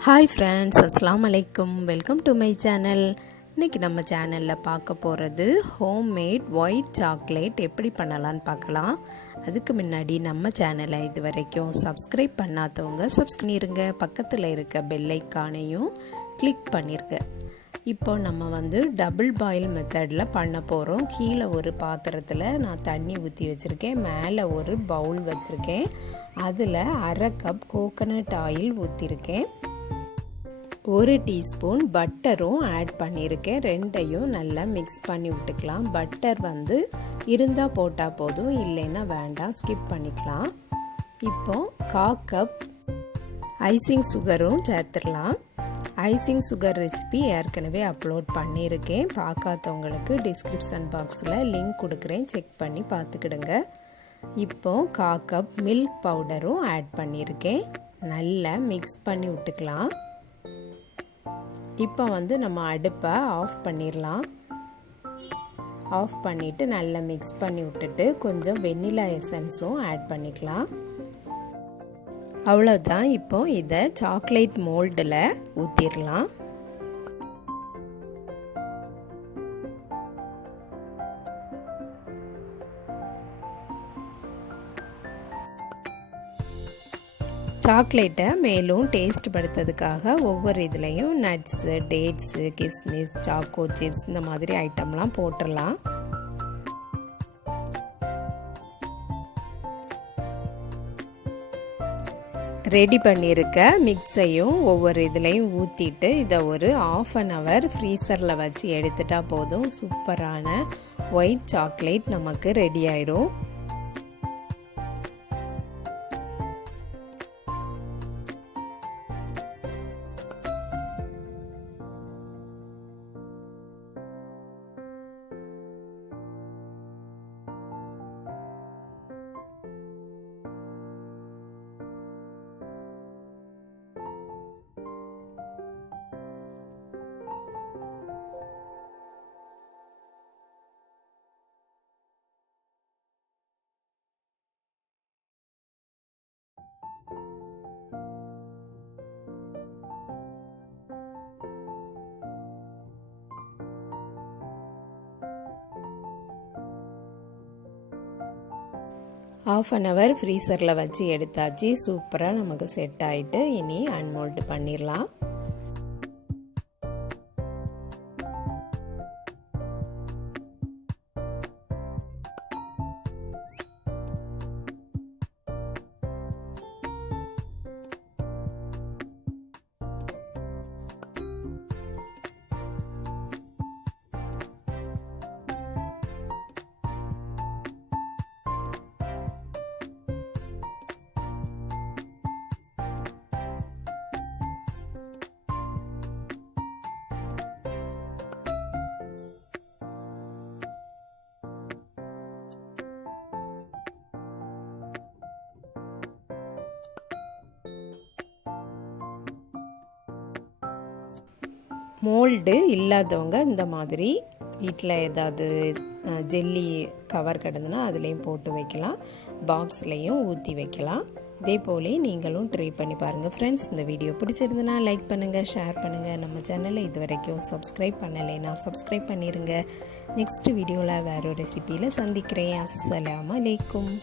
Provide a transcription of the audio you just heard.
Hi friends, அஸ்ஸலாமு அலைக்கும். Welcome to my channel. இன்றைக்கி நம்ம சேனலில் பார்க்க போகிறது ஹோம்மேட் ஒயிட் சாக்லேட் எப்படி பண்ணலான்னு பார்க்கலாம். அதுக்கு முன்னாடி நம்ம சேனலை இது வரைக்கும் சப்ஸ்கிரைப் பண்ணாதவங்க சப்ஸ்கிரைப் பண்ணிடுங்க. பக்கத்தில் இருக்க பெல் ஐக்கானையும் கிளிக் பண்ணிருங்க. இப்போ நம்ம டபுள் பாயில் மெத்தடில் பண்ண போகிறோம். கீழே ஒரு பாத்திரத்தில் நான் தண்ணி ஊற்றி வச்சுருக்கேன், மேலே ஒரு பவுல் வச்சுருக்கேன். அதில் அரை கப் கோகனட் ஆயில் ஊற்றிருக்கேன். 1 டீஸ்பூன் பட்டரும் ஆட் பண்ணியிருக்கேன். ரெண்டையும் நல்லா மிக்ஸ் பண்ணி விட்டுக்கலாம். பட்டர் இருந்தால் போட்டால் போதும், இல்லைன்னா வேண்டாம், ஸ்கிப் பண்ணிக்கலாம். இப்போ 1/4 கப் ஐசிங் சுகரும் சேர்த்துடலாம். ஐசிங் சுகர் ரெசிபி ஏற்கனவே அப்லோட் பண்ணியிருக்கேன். பார்க்காதவங்களுக்கு டிஸ்கிரிப்ஷன் பாக்ஸில் லிங்க் கொடுக்குறேன், செக் பண்ணி பார்த்துக்கிடுங்க. இப்போ 1/4 கப் மில்க் பவுடரும் ஆட் பண்ணியிருக்கேன். நல்லா மிக்ஸ் பண்ணி விட்டுக்கலாம். இப்போ நம்ம அடுப்பை ஆஃப் பண்ணிடலாம். ஆஃப் பண்ணிவிட்டு நல்லா மிக்ஸ் பண்ணி விட்டுட்டு கொஞ்சம் வெண்ணிலா எசன்ஸும் ஆட் பண்ணிக்கலாம். அவ்வளோதான். இப்போ இதை சாக்லேட் மோல்டில் ஊற்றிடலாம். சாக்லேட்டை மேலும் டேஸ்ட் படுத்துறதுக்காக ஒவ்வொரு இதுலேயும் நட்ஸு, டேட்ஸு, கிஸ்மிஸ், சாக்கோ சிப்ஸ் இந்த மாதிரி ஐட்டம்லாம் போட்டுடலாம். ரெடி பண்ணியிருக்க மிக்ஸையும் ஒவ்வொரு இதுலேயும் ஊற்றிட்டு இதை ஒரு 1/2 hour ஃப்ரீசரில் வச்சு எடுத்துட்டா போதும். சூப்பரான ஒயிட் சாக்லேட் நமக்கு ரெடி ஆயிரும். ½ hour ஃப்ரீசரில் வச்சு எடுத்தாச்சு. சூப்பராக நமக்கு செட் ஆகிட்டு இனி அன்மோல்டு பண்ணிடலாம். மோல்டு இல்லாதவங்க இந்த மாதிரி வீட்டில் ஏதாவது ஜெல்லி கவர் கிடந்துன்னா அதுலேயும் போட்டு வைக்கலாம், பாக்ஸ்லேயும் ஊற்றி வைக்கலாம். இதே போலே நீங்களும் ட்ரை பண்ணி பாருங்கள் ஃப்ரெண்ட்ஸ். இந்த வீடியோ பிடிச்சிருந்துன்னா லைக் பண்ணுங்கள், ஷேர் பண்ணுங்கள். நம்ம சேனலை இது வரைக்கும் சப்ஸ்கிரைப் பண்ணலைன்னா சப்ஸ்கிரைப் பண்ணிடுங்க. நெக்ஸ்ட் வீடியோவில் வேறு ஒரு ரெசிபியில் சந்திக்கிறேன். அஸ்ஸலாமு அலைக்கும்.